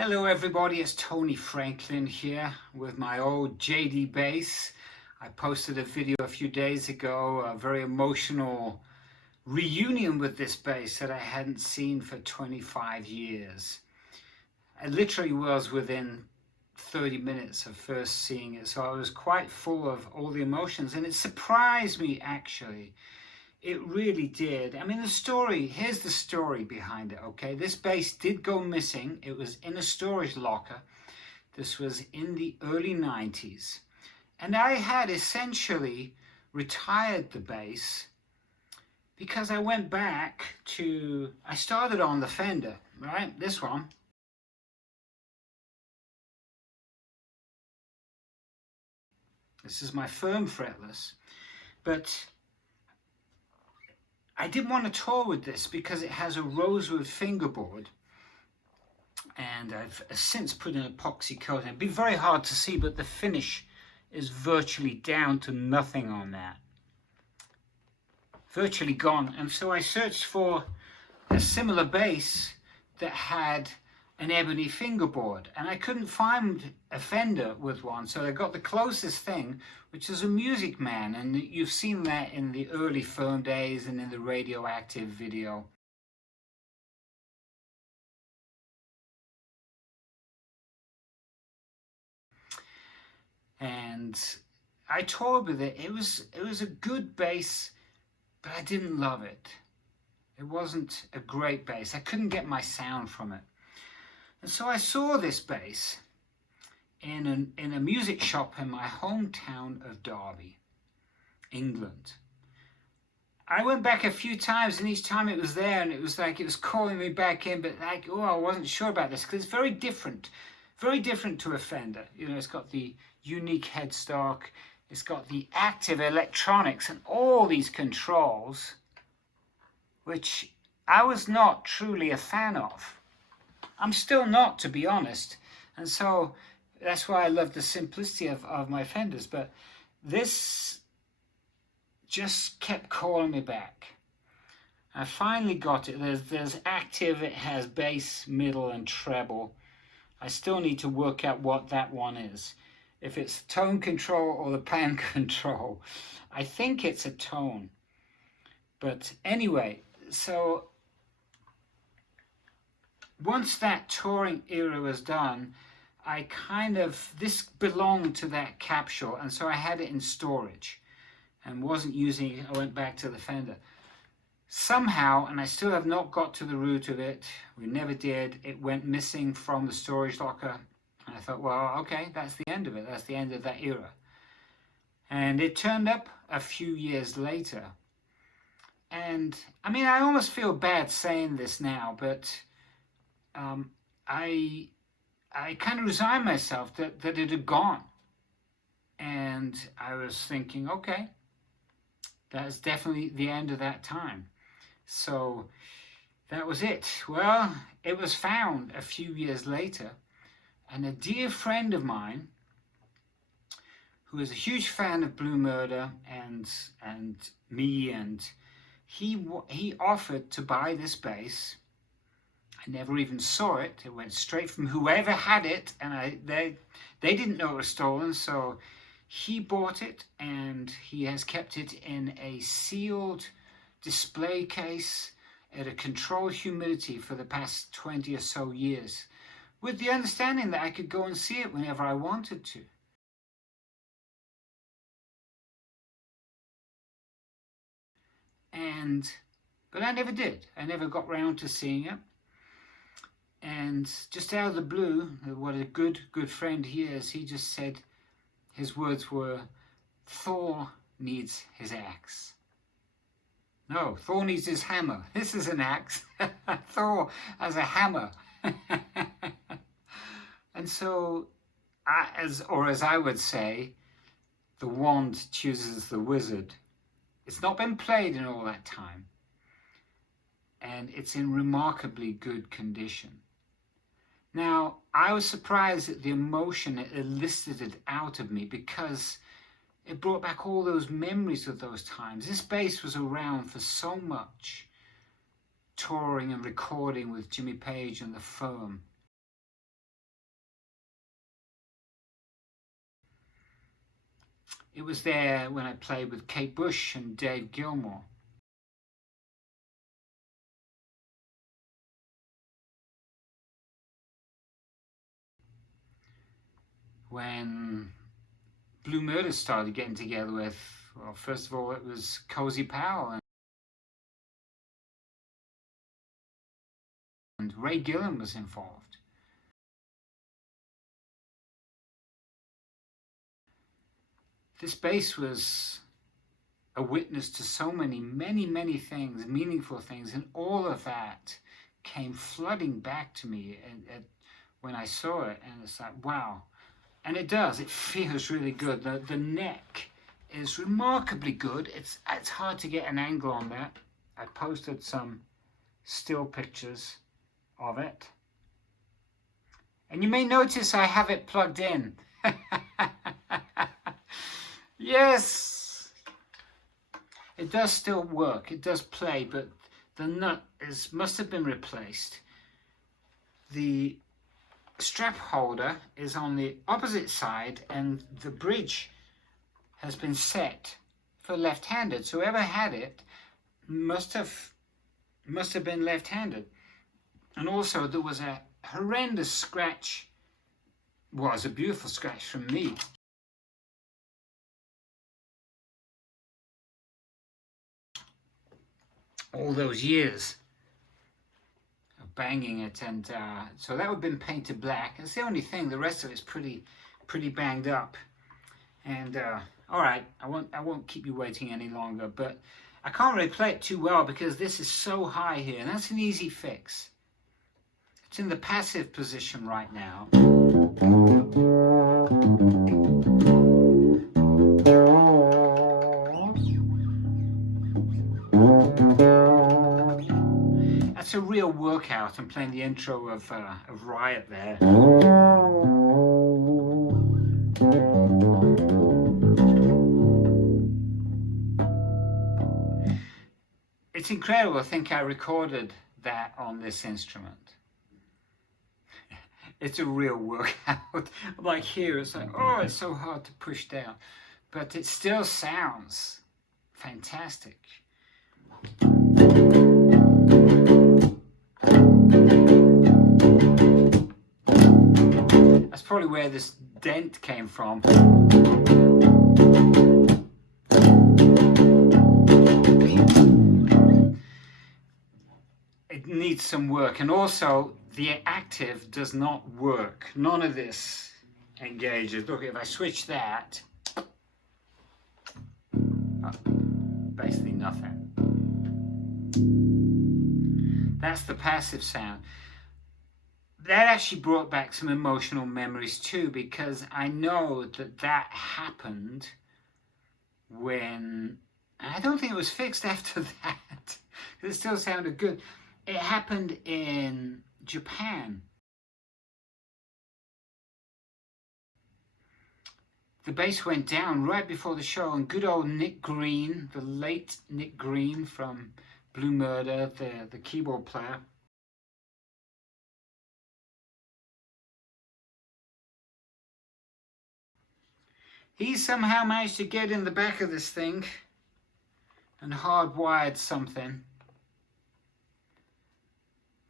Hello everybody, it's Tony Franklin here with my old JayDee Bass. I posted a video a few days ago, a very emotional reunion with this bass that I hadn't seen for 25 years. I literally was within 30 minutes of first seeing it, so I was quite full of all the emotions, and it surprised me actually. It really did. I mean, here's the story behind it, okay? This bass did go missing. It was in a storage locker. This was in the early 90s. And I had essentially retired the bass because I went back to, I started on the Fender, right? This one. This is my firm fretless. But I didn't want to tour with this because it has a rosewood fingerboard, and I've since put an epoxy coat. It'd be very hard to see, but the finish is virtually down to nothing on that. Virtually gone. And so I searched for a similar bass that had an ebony fingerboard, and I couldn't find a Fender with one, so I got the closest thing, which is a Music Man, and you've seen that in the early firm days and in the Radioactive video. And I toured with it. It was a good bass, but I didn't love it. It wasn't a great bass. I couldn't get my sound from it. And so I saw this bass in a music shop in my hometown of Derby, England. I went back a few times, and each time it was there, and it was like it was calling me back in, but like, oh, I wasn't sure about this because it's very different to a Fender. You know, it's got the unique headstock, it's got the active electronics and all these controls, which I was not truly a fan of. I'm still not, to be honest, and so that's why I love the simplicity of my Fenders, but this just kept calling me back. I finally got it. There's active, it has bass, middle, and treble. I still need to work out what that one is. If it's tone control or the pan control. I think it's a tone. But anyway, so once that touring era was done, this belonged to that capsule, and so I had it in storage and wasn't using it. I went back to the Fender. Somehow, and I still have not got to the root of it, we never did, it went missing from the storage locker. And I thought, well, okay, that's the end of it. That's the end of that era. And it turned up a few years later. And, I mean, I almost feel bad saying this now, but I kind of resigned myself that it had gone. And I was thinking, okay, that's definitely the end of that time. So that was it. Well, it was found a few years later, and a dear friend of mine, who is a huge fan of Blue Murder and me, and he offered to buy this bass. I never even saw it. It went straight from whoever had it, and they didn't know it was stolen, so he bought it, and he has kept it in a sealed display case at a controlled humidity for the past 20 or so years, with the understanding that I could go and see it whenever I wanted to. But I never did. I never got round to seeing it. And just out of the blue, what a good friend he is, he just said, his words were, Thor needs his axe. No, Thor needs his hammer. This is an axe. Thor has a hammer. And so, as I would say, the wand chooses the wizard. It's not been played in all that time, and it's in remarkably good condition. Now, I was surprised at the emotion it elicited out of me, because it brought back all those memories of those times. This bass was around for so much, touring and recording with Jimmy Page and the Firm. It was there when I played with Kate Bush and Dave Gilmour. When Blue Murder started getting together with, well, first of all, it was Cozy Powell and Ray Gillen was involved. This bass was a witness to so many things, meaningful things, and all of that came flooding back to me when I saw it, and it's like, wow. And it does, it feels really good. The neck is remarkably good. It's hard to get an angle on that. I posted some still pictures of it. And you may notice I have it plugged in. Yes! It does still work, it does play, but the nut must have been replaced. The strap holder is on the opposite side and the bridge has been set for left-handed, so whoever had it must have been left-handed. And also there was a horrendous scratch, well, it was a beautiful scratch from me. All those years of banging it, and so that would have been painted black. It's the only thing. The rest of it's pretty banged up. And all right, I won't keep you waiting any longer. But I can't really play it too well because this is so high here, and that's an easy fix. It's in the passive position right now. That's a real workout. I'm playing the intro of Riot there. It's incredible to think I recorded that on this instrument. It's a real workout. Like here, it's like, oh, it's so hard to push down. But it still sounds fantastic. That's probably where this dent came from. It needs some work, and also the active does not work. None of this engages. Look, if I switch that, basically nothing. That's the passive sound. That actually brought back some emotional memories too, because I know that happened when, and I don't think it was fixed after that, because it still sounded good. It happened in Japan. The bass went down right before the show, and good old Nick Green, the late Nick Green from Blue Murder, the keyboard player, he somehow managed to get in the back of this thing and hardwired something.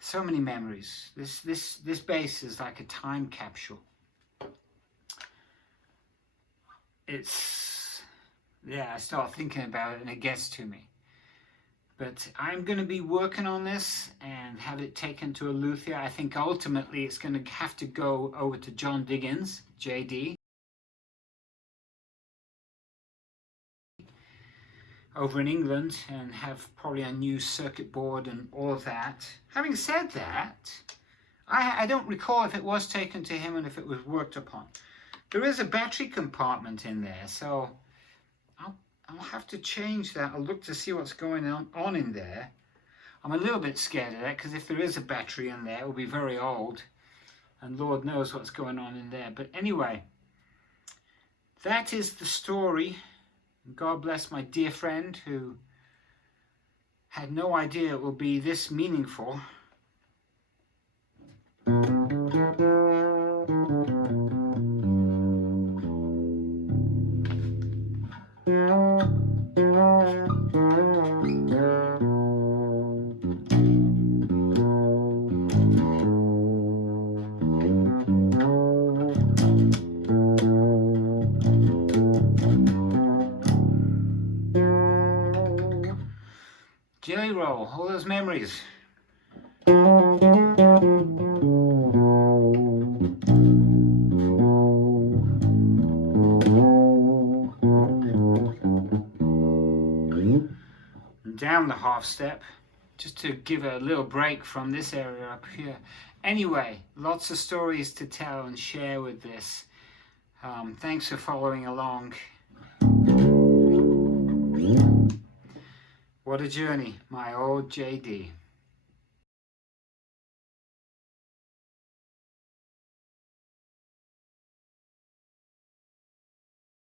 So many memories. This bass is like a time capsule. I start thinking about it and it gets to me. But I'm going to be working on this and have it taken to a luthier. I think ultimately it's going to have to go over to John Diggins, JayDee, over in England, and have probably a new circuit board and all of that. Having said that, I don't recall if it was taken to him and if it was worked upon. There is a battery compartment in there, so I'll have to change that. I'll look to see what's going on in there. I'm a little bit scared of that, because if there is a battery in there, it will be very old, and Lord knows what's going on in there. But anyway, that is the story. God bless my dear friend who had no idea it would be this meaningful. those memories. And down the half step, just to give a little break from this area up here. Anyway, lots of stories to tell and share with this. Thanks for following along. What a journey, my old JayDee.